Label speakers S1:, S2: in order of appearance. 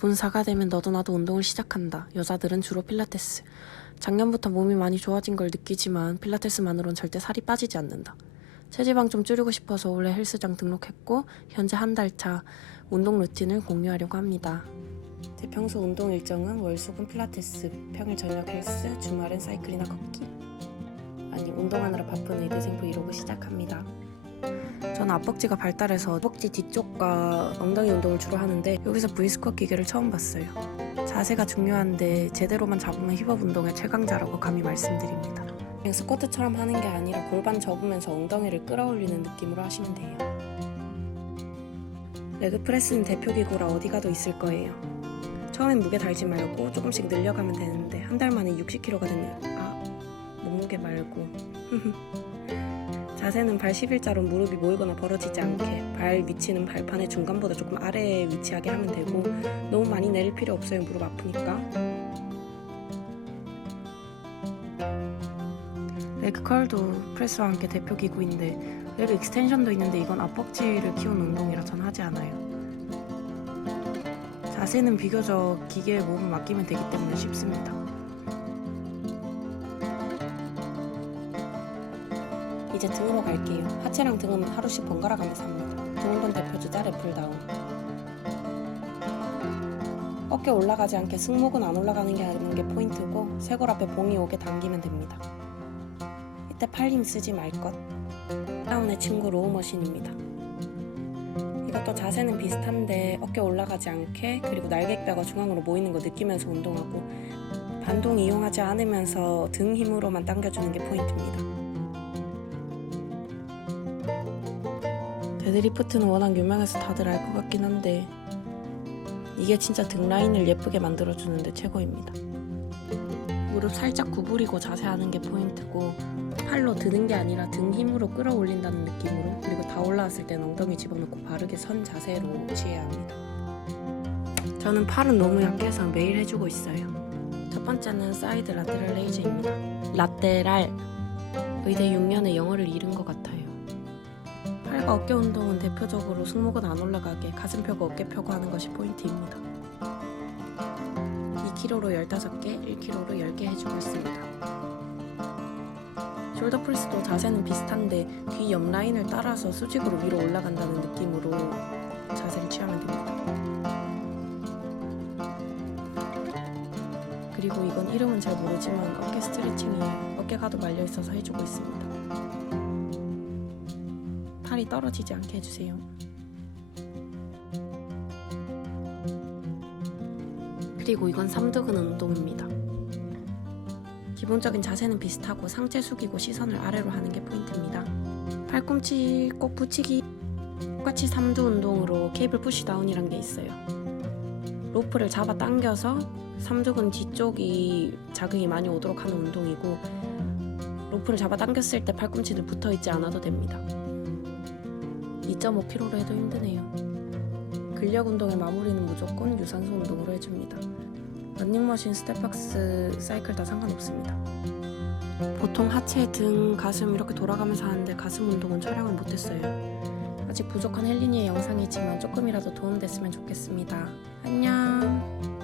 S1: 본사가 되면 너도 나도 운동을 시작한다. 여자들은 주로 필라테스. 작년부터 몸이 많이 좋아진 걸 느끼지만 필라테스만으론 절대 살이 빠지지 않는다. 체지방 좀 줄이고 싶어서 올해 헬스장 등록했고 현재 한 달 차 운동 루틴을 공유하려고 합니다. 제 평소 운동 일정은 월수금 필라테스, 평일 저녁 헬스, 주말엔 사이클이나 걷기. 아니 운동하느라 바쁜 의대생도 이러고 시작합니다. 저는 앞벅지가 발달해서 허벅지 뒤쪽과 엉덩이 운동을 주로 하는데 여기서 V스쿼트 기계를 처음 봤어요. 자세가 중요한데 제대로만 잡으면 힙업 운동의 최강자라고 감히 말씀드립니다. 그냥 스쿼트처럼 하는 게 아니라 골반 접으면서 엉덩이를 끌어올리는 느낌으로 하시면 돼요. 레그 프레스는 대표 기구라 어디 가도 있을 거예요. 처음엔 무게 달지 말고 조금씩 늘려가면 되는데 한 달 만에 60kg가 됐네요. 아, 몸무게 말고. 자세는 발 11자로 무릎이 모이거나 벌어지지 않게 발 위치는 발판의 중간보다 조금 아래에 위치하게 하면 되고 너무 많이 내릴 필요 없어요 무릎 아프니까. 레그 컬도 프레스와 함께 대표 기구인데 레그 익스텐션도 있는데 이건 앞벅지를 키우는 운동이라 전 하지 않아요. 자세는 비교적 기계에 몸을 맡기면 되기 때문에 쉽습니다 이제 등으로 갈게요. 하체랑 등은 하루씩 번갈아 가면서 합니다. 등 운동 대표 주자 랩풀다운. 어깨 올라가지 않게 승모근 안 올라가는 게 하는 게 포인트고 쇄골 앞에 봉이 오게 당기면 됩니다. 이때 팔 힘 쓰지 말 것. 다운의 친구 로우머신입니다. 이것도 자세는 비슷한데 어깨 올라가지 않게 그리고 날개뼈가 중앙으로 모이는 거 느끼면서 운동하고 반동 이용하지 않으면서 등 힘으로만 당겨주는 게 포인트입니다. 데드리프트는 워낙 유명해서 다들 알 것 같긴 한데 이게 진짜 등 라인을 예쁘게 만들어주는데 최고입니다. 무릎 살짝 구부리고 자세하는 게 포인트고 팔로 드는 게 아니라 등 힘으로 끌어올린다는 느낌으로 그리고 다 올라왔을 땐 엉덩이 집어넣고 바르게 선 자세로 취해야 합니다. 저는 팔은 너무 약해서 매일 해주고 있어요. 첫 번째는 사이드 라테랄 레이즈입니다. 라테랄 의대 6년에 영어를 잃은 것 같아요. 팔과 어깨 운동은 대표적으로 승모근 안 올라가게 가슴 펴고 어깨 펴고 하는 것이 포인트입니다. 2kg로 15개, 1kg로 10개 해주고 있습니다. 숄더 프레스도 자세는 비슷한데 귀 옆 라인을 따라서 수직으로 위로 올라간다는 느낌으로 자세를 취하면 됩니다. 그리고 이건 이름은 잘 모르지만 어깨 스트레칭이에요. 어깨 가도 말려 있어서 해주고 있습니다. 팔이 떨어지지 않게 해주세요. 그리고 이건 삼두근 운동입니다. 기본적인 자세는 비슷하고 상체 숙이고 시선을 아래로 하는 게 포인트입니다. 팔꿈치 꼭 붙이기 똑같이 삼두 운동으로 케이블 푸시다운이란 게 있어요. 로프를 잡아 당겨서 삼두근 뒤쪽이 자극이 많이 오도록 하는 운동이고 로프를 잡아 당겼을 때 팔꿈치들 붙어 있지 않아도 됩니다. 2.5kg로 해도 힘드네요. 근력 운동의 마무리는 무조건 유산소 운동으로 해줍니다. 런닝머신, 스텝박스, 사이클 다 상관없습니다. 보통 하체, 등, 가슴 이렇게 돌아가면서 하는데 가슴 운동은 촬영을 못했어요. 아직 부족한 헬리니의 영상이지만 조금이라도 도움됐으면 좋겠습니다. 안녕!